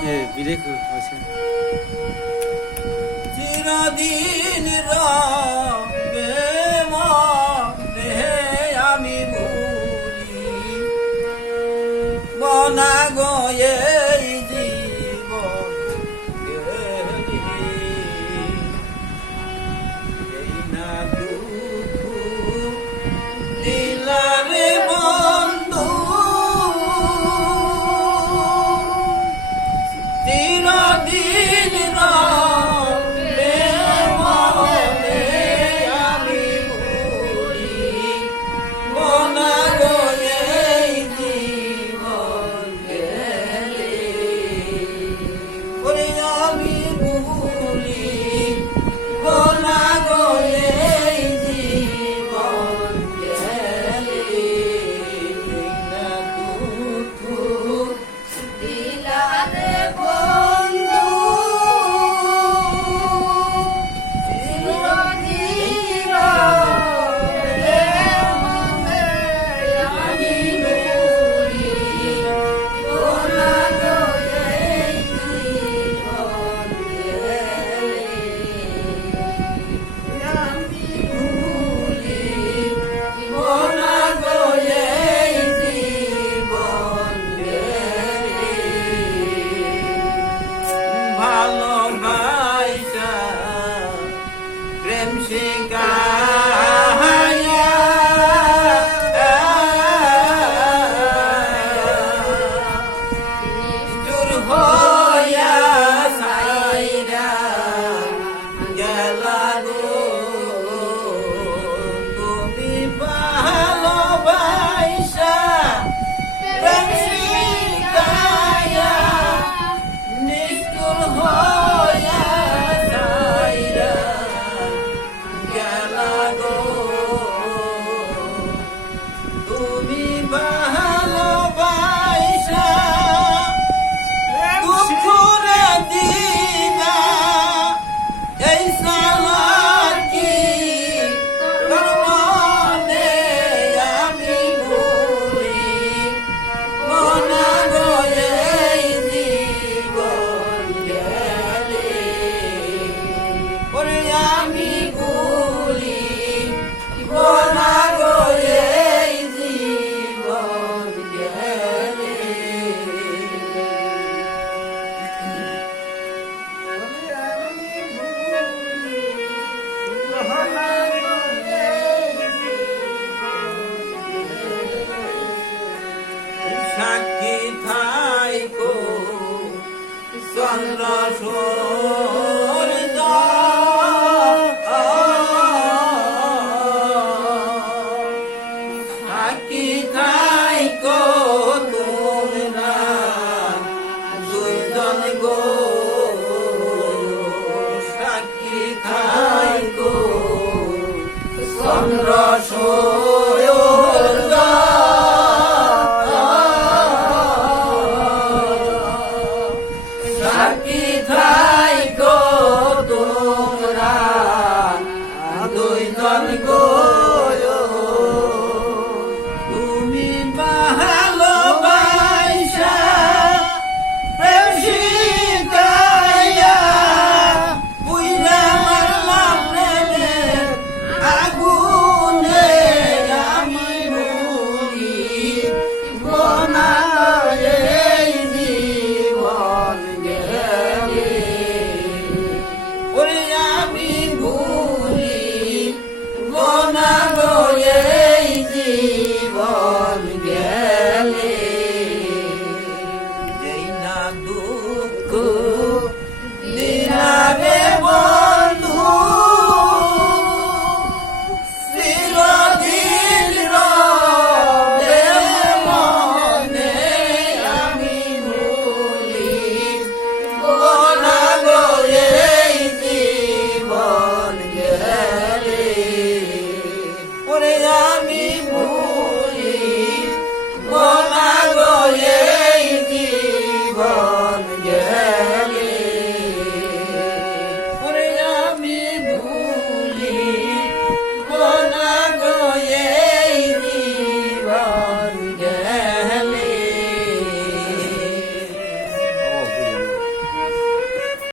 বিরেক আছে চিরদিন রবে মনে আমি ভুলি বনা গয়ে জীবন গেলি এই না দুঃখ দিলারে বন্ধু চিরদিন রবে মনে আমি ভুলি বনা গয়ে জীবন গেলি ওরে আমি ভুলি বনা গয়ে জীবন গেলি না দুঃখ দিলারে বন্ধু চিরদিন রবে মনে আমি ভুলি বনা গয়ে জীবন গেলি আমি ভুলি বনা গয়ে জীবন গেলি ভালোবাসা প্রেম শিখাইয়া দূর হইয়া সাইরা গেলা গো তুমি ভালোবাসা প্রেম শিখাইয়া নিষ্ঠুর হইয়া সাইরা গেলা গো তুমি ভালোবাসা দুঃখরে দিবা এই সালাকি তোর মনে আমি ভুলি বনা গয়ে জীবন গেলি ওরে আমি ভুলি বনা গয়ে জীবন গেলি সাক্ষী থাইকো চন্দ্র